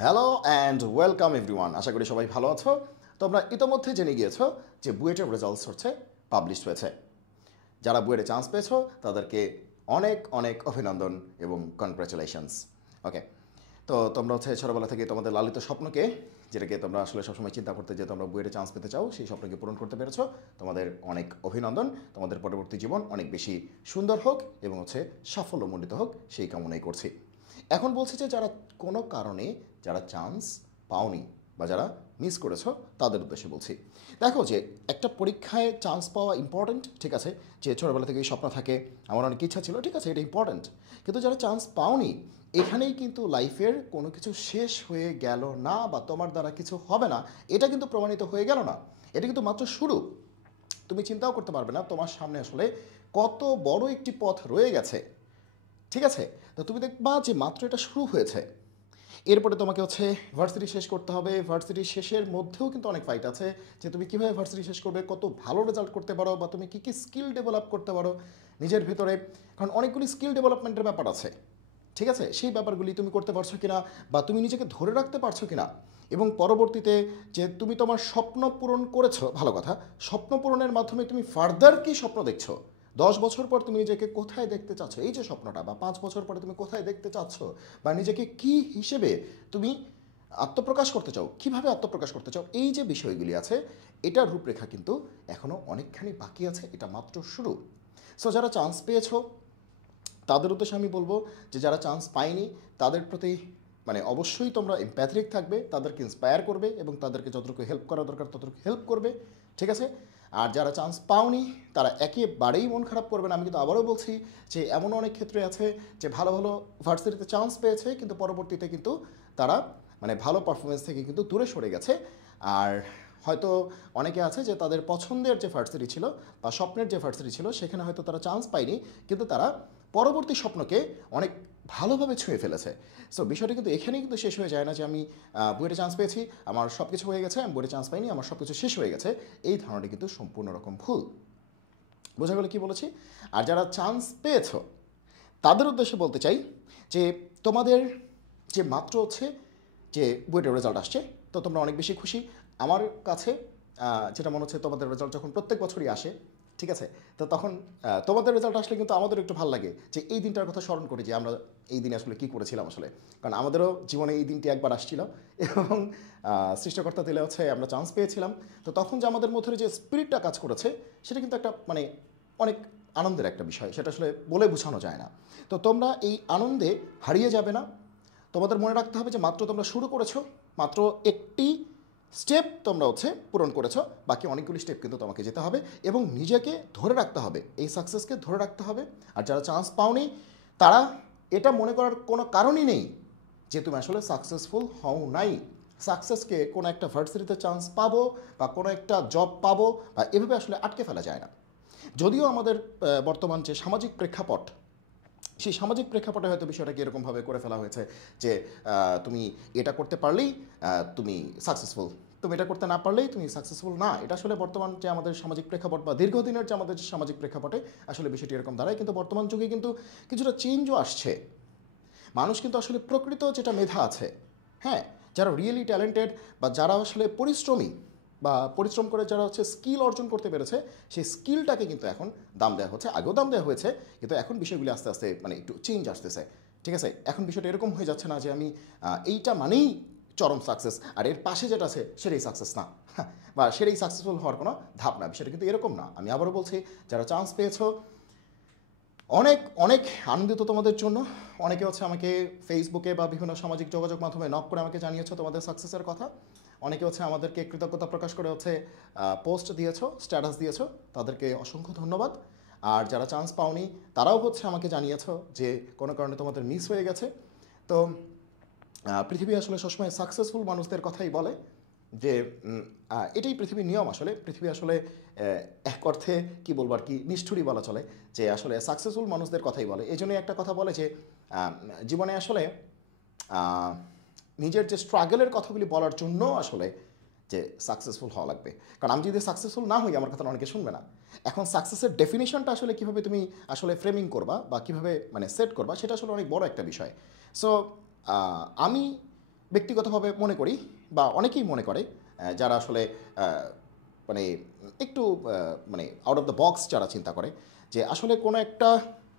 Hello and welcome everyone. আশা করি সবাই ভালো আছো। তোমরা ইতোমধ্যে জেনে গিয়েছো যে বুয়েটের রেজাল্টস হচ্ছে পাবলিশ হয়েছে। যারা বুয়েটে চান্স পেয়েছো তাদেরকে অনেক অনেক অভিনন্দন এবং কনগ্রাচুলেশনস। ওকে, তো তোমরা হচ্ছে ছোটোবেলা থেকে তোমাদের লালিত স্বপ্নকে, যেটাকে তোমরা আসলে সবসময় চিন্তা করতে যে তোমরা বুয়েটে চান্স পেতে চাও, সেই স্বপ্নকে পূরণ করতে পেরেছো। তোমাদের অনেক অভিনন্দন। তোমাদের পরবর্তী জীবন অনেক বেশি সুন্দর হোক এবং হচ্ছে সাফল্যমণ্ডিত হোক, সেই কামনাই করছি। এখন বলছি যে যারা কোনো কারণে যারা চান্স পাওনি বা যারা মিস করেছো তাদের উদ্দেশ্যে বলছি। দেখো যে একটা পরীক্ষায় চান্স পাওয়া ইম্পর্ট্যান্ট, ঠিক আছে, যে ছোটোবেলা থেকেই স্বপ্ন থাকে, আমার অনেক ইচ্ছা ছিল, ঠিক আছে, এটা ইম্পর্ট্যান্ট। কিন্তু যারা চান্স পাওনি, এখানেই কিন্তু লাইফের কোনো কিছু শেষ হয়ে গেল না বা তোমার দ্বারা কিছু হবে না, এটা কিন্তু প্রমাণিত হয়ে গেল না। এটা কিন্তু মাত্র শুরু। তুমি চিন্তাও করতে পারবে না তোমার সামনে আসলে কত বড় একটি পথ রয়ে গেছে, ঠিক আছে। তো তুমি দেখবা যে মাত্র এটা শুরু হয়েছে। এরপরে তোমাকে হচ্ছে ভার্সিটি শেষ করতে হবে। ভার্সিটি শেষের মধ্যেও কিন্তু অনেক ফাইট আছে, যে তুমি কীভাবে ভার্সিটি শেষ করবে, কত ভালো রেজাল্ট করতে পারো, বা তুমি কী কী স্কিল ডেভেলপ করতে পারো নিজের ভিতরে। কারণ অনেকগুলি স্কিল ডেভেলপমেন্টের ব্যাপার আছে, ঠিক আছে। সেই ব্যাপারগুলি তুমি করতে পারছো কিনা, বা তুমি নিজেকে ধরে রাখতে পারছো কিনা, এবং পরবর্তীতে যে তুমি তোমার স্বপ্ন পূরণ করেছো, ভালো কথা, স্বপ্ন পূরণের মাধ্যমে তুমি ফার্দার কী স্বপ্ন দেখছো, 10 বছর পর তুমি নিজেকে কোথায় দেখতে চাচ্ছ, এই যে স্বপ্নটা, বা 5 বছর পরে তুমি কোথায় দেখতে চাচ্ছ, বা নিজেকে কি হিসেবে তুমি আত্মপ্রকাশ করতে চাও, কিভাবে আত্মপ্রকাশ করতে চাও, এই যে বিষয়গুলি আছে, এটার রূপরেখা কিন্তু এখনও অনেকখানি বাকি আছে। এটা মাত্র শুরু। সো যারা চান্স পেয়েছো তাদের উদ্দেশ্যে আমি বলবো যে যারা চান্স পায়নি তাদের প্রতি মানে অবশ্যই তোমরা এমপ্যাথেটিক থাকবে, তাদেরকে ইন্সপায়ার করবে এবং তাদেরকে যতটুকু হেল্প করা দরকার ততটুকু হেল্প করবে, ঠিক আছে। আর যারা চান্স পাওনি তারা একেবারেই মন খারাপ করবে না। আমি কিন্তু আবারও বলছি যে এমন অনেক ক্ষেত্রে আছে যে ভালো ভালো ভার্সিটিতে চান্স পেয়েছে, কিন্তু পরবর্তীতে কিন্তু তারা মানে ভালো পারফরমেন্স থেকে কিন্তু দূরে সরে গেছে। আর হয়তো অনেকে আছে যে তাদের পছন্দের যে ভার্সিটি ছিল বা স্বপ্নের যে ভার্সিটি ছিল সেখানে হয়তো তারা চান্স পায়নি, কিন্তু তারা পরবর্তী স্বপ্নকে অনেক ভালোভাবে ছুঁয়ে ফেলেছে। সো বিষয়টা কিন্তু এখানেই কিন্তু শেষ হয়ে যায় না যে আমি বুয়েটে চান্স পেয়েছি, আমার সব কিছু হয়ে গেছে, আমি বুয়েটে চান্স পাইনি, আমার সব কিছু শেষ হয়ে গেছে। এই ধারণাটি কিন্তু সম্পূর্ণ রকম ভুল। বোঝা গেল কী বলেছি? আর যারা চান্স পেয়েছো তাদের উদ্দেশ্যে বলতে চাই যে তোমাদের যে মাত্র হচ্ছে যে বুয়েটের রেজাল্ট আসছে, তো তোমরা অনেক বেশি খুশি। আমার কাছে যেটা মনে হচ্ছে, তোমাদের রেজাল্ট যখন প্রত্যেক বছরই আসে, ঠিক আছে, তো তখন তোমাদের রেজাল্ট আসলে কিন্তু আমাদের একটু ভালো লাগে যে এই দিনটার কথা স্মরণ করি যে আমরা এই দিনে আসলে কী করেছিলাম আসলে। কারণ আমাদেরও জীবনে এই দিনটি একবার আসছিল এবং সৃষ্টিকর্তা দিলে হচ্ছে আমরা চান্স পেয়েছিলাম। তো তখন যে আমাদের মধ্যে যে স্পিরিটটা কাজ করেছে, সেটা কিন্তু একটা মানে অনেক আনন্দের একটা বিষয়, সেটা আসলে বলে বোঝানো যায় না। তো তোমরা এই আনন্দে হারিয়ে যাবে না। তোমাদের মনে রাখতে হবে যে মাত্র তোমরা শুরু করেছো, মাত্র একটি স্টেপ তোমরা হচ্ছে পূরণ করেছো, বাকি অনেকগুলি স্টেপ কিন্তু তোমাকে যেতে হবে এবং নিজেকে ধরে রাখতে হবে, এই সাকসেসকে ধরে রাখতে হবে। আর যারা চান্স পাওনি তারা এটা মনে করার কোনো কারণই নেই যে তুমি আসলে সাকসেসফুল হও নাই। সাকসেসকে কোনো একটা ভার্সিটিতে চান্স পাবো বা কোনো একটা জব পাবো বা এভাবে আসলে আটকে ফেলা যায় না। যদিও আমাদের বর্তমান যে সামাজিক প্রেক্ষাপট, সেই সামাজিক প্রেক্ষাপটে হয়তো বিষয়টাকে এরকমভাবে করে ফেলা হয়েছে যে তুমি এটা করতে পারলেই তুমি সাকসেসফুল, তুমি এটা করতে না পারলেই তুমি সাকসেসফুল না। এটা আসলে বর্তমান যে আমাদের সামাজিক প্রেক্ষাপট বা দীর্ঘদিনের যে আমাদের সামাজিক প্রেক্ষাপটে আসলে বিষয়টি এরকম দাঁড়ায়। কিন্তু বর্তমান যুগে কিন্তু কিছুটা চেঞ্জও আসছে। মানুষ কিন্তু আসলে প্রকৃত যেটা মেধা আছে, হ্যাঁ, যারা রিয়েলি ট্যালেন্টেড বা যারা আসলে পরিশ্রমী বা পরিশ্রম করে যারা হচ্ছে স্কিল অর্জন করতে পেরেছে, সেই স্কিলটাকে কিন্তু এখন দাম দেওয়া হচ্ছে। আগেও দাম দেওয়া হয়েছে, কিন্তু এখন বিষয়গুলি আস্তে আস্তে মানে একটু চেঞ্জ আসতেছে, ঠিক আছে। এখন বিষয়টা এরকম হয়ে যাচ্ছে না যে আমি এইটা মানেই চরম সাকসেস, আর এর পাশে যেটা আছে সেটাই সাকসেস না, বা সেটাই সাকসেসফুল হওয়ার কোনো ধাপ না। বিষয়টা কিন্তু এরকম না। আমি আবারও বলছি, যারা চান্স পেয়েছো অনেক অনেক আনন্দিত তোমাদের জন্য। অনেকে হচ্ছে আমাকে ফেসবুকে বা বিভিন্ন সামাজিক যোগাযোগ মাধ্যমে নক করে আমাকে জানিয়েছো তোমাদের সাকসেসের কথা। অনেকে হচ্ছে আমাদেরকে কৃতজ্ঞতা প্রকাশ করে হচ্ছে পোস্ট দিয়েছো, স্ট্যাটাস দিয়েছো, তাদেরকে অসংখ্য ধন্যবাদ। আর যারা চান্স পাওনি তারাও হচ্ছে আমাকে জানিয়েছো যে কোনো কারণে তোমাদের মিস হয়ে গেছে। তো পৃথিবী আসলে সবসময় সাকসেসফুল মানুষদের কথাই বলে, যে এটাই পৃথিবীর নিয়ম। আসলে পৃথিবী আসলে এক অর্থে কী বলবো আর কি, নিষ্ঠুরই বলা চলে, যে আসলে সাকসেসফুল মানুষদের কথাই বলে। এই জন্যই একটা কথা বলে যে জীবনে আসলে আহ, নিজের যে স্ট্রাগলের কথাগুলি বলার জন্য আসলে যে সাকসেসফুল হওয়া লাগবে। কারণ আমি যদি সাকসেসফুল না হই, আমার কথা অনেকে শুনবে না। এখন সাকসেসের ডেফিনেশনটা আসলে কীভাবে তুমি আসলে ফ্রেমিং করবা বা কীভাবে মানে সেট করবা, সেটা আসলে অনেক বড় একটা বিষয়। সো আমি ব্যক্তিগতভাবে মনে করি বা অনেকেই মনে করে যারা আসলে মানে একটু মানে আউট অফ দ্য বক্স যারা চিন্তা করে যে আসলে কোনো একটা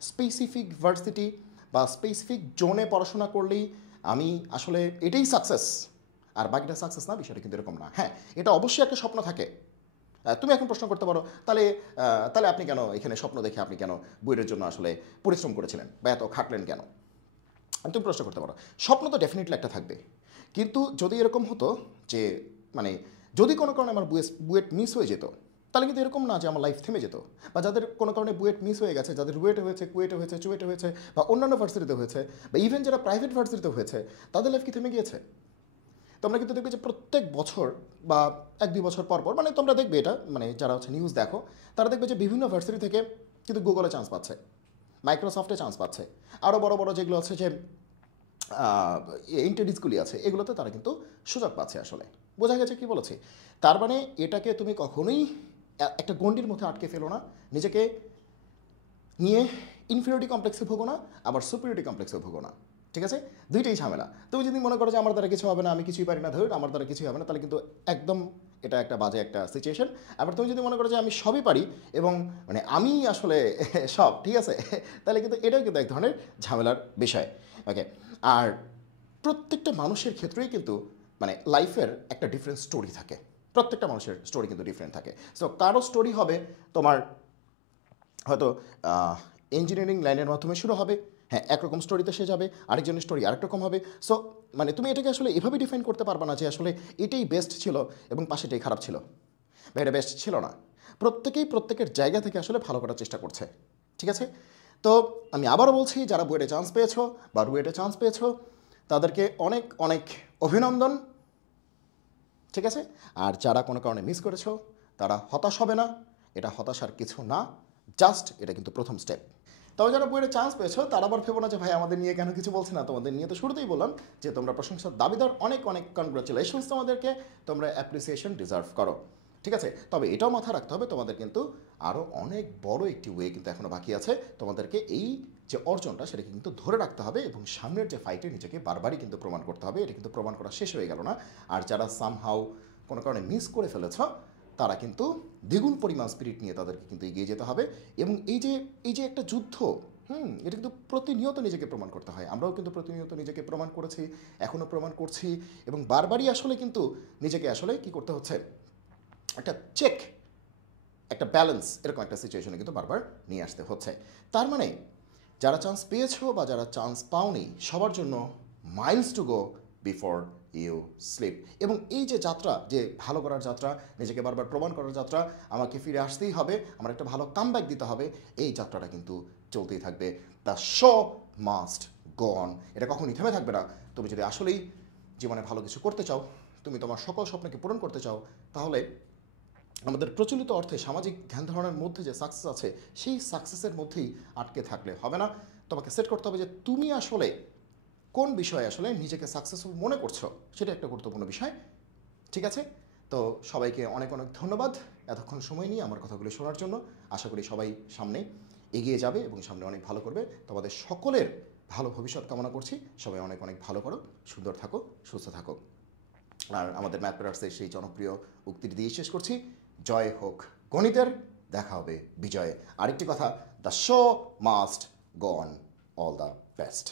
স্পেসিফিক ভার্সিটি বা স্পেসিফিক জোনে পড়াশোনা করলেই আমি আসলে এটাই সাকসেস আর বাকিটা সাকসেস না, বিষয়টা কিন্তু এরকম না। হ্যাঁ, এটা অবশ্যই একটা স্বপ্ন থাকে। তুমি এখন প্রশ্ন করতে পারো তাহলে তাহলে আপনি কেন এখানে স্বপ্ন দেখে আপনি কেন বুয়েটের জন্য আসলে পরিশ্রম করেছিলেন বা এত খাটলেন কেন? তুমি প্রশ্ন করতে পারো। স্বপ্ন তো ডেফিনেটলি একটা থাকবে, কিন্তু যদি এরকম হতো যে মানে যদি কোনো কারণে আমার বুয়েট মিস হয়ে যেত, তাহলে কিন্তু এরকম না যে আমার লাইফ থেমে যেত। বা যাদের কোনো কারণে বুয়েট মিস হয়ে গেছে, যাদের রুয়েটে হয়েছে, কুয়েটে হয়েছে, চুয়েটে হয়েছে বা অন্যান্য ভার্সিটিতে হয়েছে বা ইভেন যারা প্রাইভেট ভার্সিটিতে হয়েছে, তাদের লাইফ কি থেমে গিয়েছে? তোমরা কিন্তু দেখবে যে প্রত্যেক বছর বা 1-2 বছর পর পর, মানে তোমরা দেখবে এটা, মানে যারা হচ্ছে নিউজ দেখো তারা দেখবে যে বিভিন্ন ভার্সিটি থেকে কিন্তু গুগলে চান্স পাচ্ছে, মাইক্রোসফটে চান্স পাচ্ছে, আরও বড় বড় যেগুলো আছে যে ইন্টারডিসগুলি আছে এগুলোতে তারা কিন্তু সুযোগ পাচ্ছে। আসলে বোঝা গেছে কি বলেছি? তার মানে এটাকে তুমি কখনোই একটা গণ্ডির মধ্যে আটকে ফেলো না, নিজেকে নিয়ে ইনফিরিয়রিটি কমপ্লেক্সে ভোগো না, আবার সুপিরিয়রিটি কমপ্লেক্সে ভোগো না। ঠিক আছে? দুইটাই ঝামেলা। তুমি যদি মনে করো যে আমার দ্বারা কিছু হবে না, আমি কিছুই পারি না, ধর আমার দ্বারা কিছুই হবে না, তাহলে কিন্তু একদম এটা একটা বাজে একটা সিচুয়েশন। আবার তুমি যদি মনে করো যে আমি সবই পারি এবং মানে আমি আসলে সব ঠিক আছে, তাহলে কিন্তু এটাও কিন্তু এক ধরনের ঝামেলার বিষয়। ওকে, আর প্রত্যেকটা মানুষের ক্ষেত্রেই কিন্তু মানে লাইফের একটা ডিফারেন্ট স্টোরি থাকে। প্রত্যেকটা মানুষের স্টোরি কিন্তু ডিফারেন্ট থাকে। সো কারো স্টোরি হবে তোমার হয়তো ইঞ্জিনিয়ারিং লাইনের মাধ্যমে শুরু হবে, হ্যাঁ একরকম স্টোরিতে সে যাবে, আরেকজনের স্টোরি আরেক রকম হবে। সো মানে তুমি এটাকে আসলে এভাবে ডিফাইন করতে পারবে না যে আসলে এটাই বেস্ট ছিল এবং পাশেটাই খারাপ ছিল বা এটা বেস্ট ছিল না। প্রত্যেকেই প্রত্যেকের জায়গা থেকে আসলে ভালো করার চেষ্টা করছে। ঠিক আছে? তো আমি আবারও বলছি, যারা বুয়েটে চান্স পেয়েছো বা রুয়েটে চান্স পেয়েছো তাদেরকে অনেক অনেক অভিনন্দন। ঠিক আছে? আর যারা কোনো কারণে মিস করেছো তারা হতাশ হবে না, এটা হতাশার কিছু না, জাস্ট এটা কিন্তু প্রথম স্টেপ। তবে যারা বইয়ের চান্স পেয়েছো তারা আবার ভেবো না যে ভাই আমাদের নিয়ে কেন কিছু বলছে না। তোমাদের নিয়ে তো শুরুতেই বললাম যে তোমরা প্রশংসার দাবিদার, অনেক অনেক কনগ্রাচুলেশনস তোমাদেরকে, তোমরা অ্যাপ্রিসিয়েশন ডিজার্ভ করো। ঠিক আছে? তবে এটাও মাথায় রাখতে হবে তোমাদের কিন্তু আরও অনেক বড় একটি ওয়ে কিন্তু এখনও বাকি আছে। তোমাদেরকে এই যে অর্জনটা সেটাকে কিন্তু ধরে রাখতে হবে এবং সামনের যে ফাইটে নিজেকে বারবারই কিন্তু প্রমাণ করতে হবে। এটা কিন্তু প্রমাণ করা শেষ হয়ে গেল না। আর যারা সামহাউ কোনো কারণে মিস করে ফেলেছ তারা কিন্তু দ্বিগুণ পরিমাণ স্পিরিট নিয়ে তাদেরকে কিন্তু এগিয়ে যেতে হবে। এবং এই যে একটা যুদ্ধ, এটা কিন্তু প্রতিনিয়ত নিজেকে প্রমাণ করতে হয়। আমরাও কিন্তু প্রতিনিয়ত নিজেকে প্রমাণ করেছি, এখনও প্রমাণ করছি এবং বারবারই আসলে কিন্তু নিজেকে আসলে কি করতে হচ্ছে, একটা চেক, একটা ব্যালেন্স, এরকম একটা সিচুয়েশনে কিন্তু বারবার নিয়ে আসতে হচ্ছে। তার মানে যারা চান্স পেয়েছো বা যারা চান্স পাওনি সবার জন্য miles to go before you sleep. এবং এই যে যাত্রা, যে ভালো করার যাত্রা, নিজেকে বারবার প্রমাণ করার যাত্রা, আমাকে ফিরে আসতেই হবে, আমার একটা ভালো কামব্যাক দিতে হবে, এই যাত্রাটা কিন্তু চলতেই থাকবে। The show must go on. এটা কখনই থেমে থাকবে না। তুমি যদি আসলেই জীবনে ভালো কিছু করতে চাও, তুমি তোমার সকল স্বপ্নকে পূরণ করতে চাও, তাহলে আমাদের প্রচলিত অর্থে সামাজিক ধ্যান ধারণার মধ্যে যে সাকসেস আছে সেই সাকসেসের মধ্যেই আটকে থাকলে হবে না। তোমাকে সেট করতে হবে যে তুমি আসলে কোন বিষয়ে আসলে নিজেকে সাকসেসফুল মনে করছো, সেটা একটা গুরুত্বপূর্ণ বিষয়। ঠিক আছে? তো সবাইকে অনেক অনেক ধন্যবাদ এতক্ষণ সময় নিয়ে আমার কথাগুলো শোনার জন্য। আশা করি সবাই সামনে এগিয়ে যাবে এবং সামনে অনেক ভালো করবে। তোমাদের সকলের ভালো ভবিষ্যৎ কামনা করছি। সবাই অনেক অনেক ভালো করো, সুন্দর থাকো, সুস্থ থাকো। আর আমাদের ম্যাথ প্যারার্সের সেই জনপ্রিয় উক্তিটি দিয়ে শেষ করছি, জয় হোক গণিতের, দেখা হবে বিজয়ে। আরেকটি কথা, the show must go on. All the best.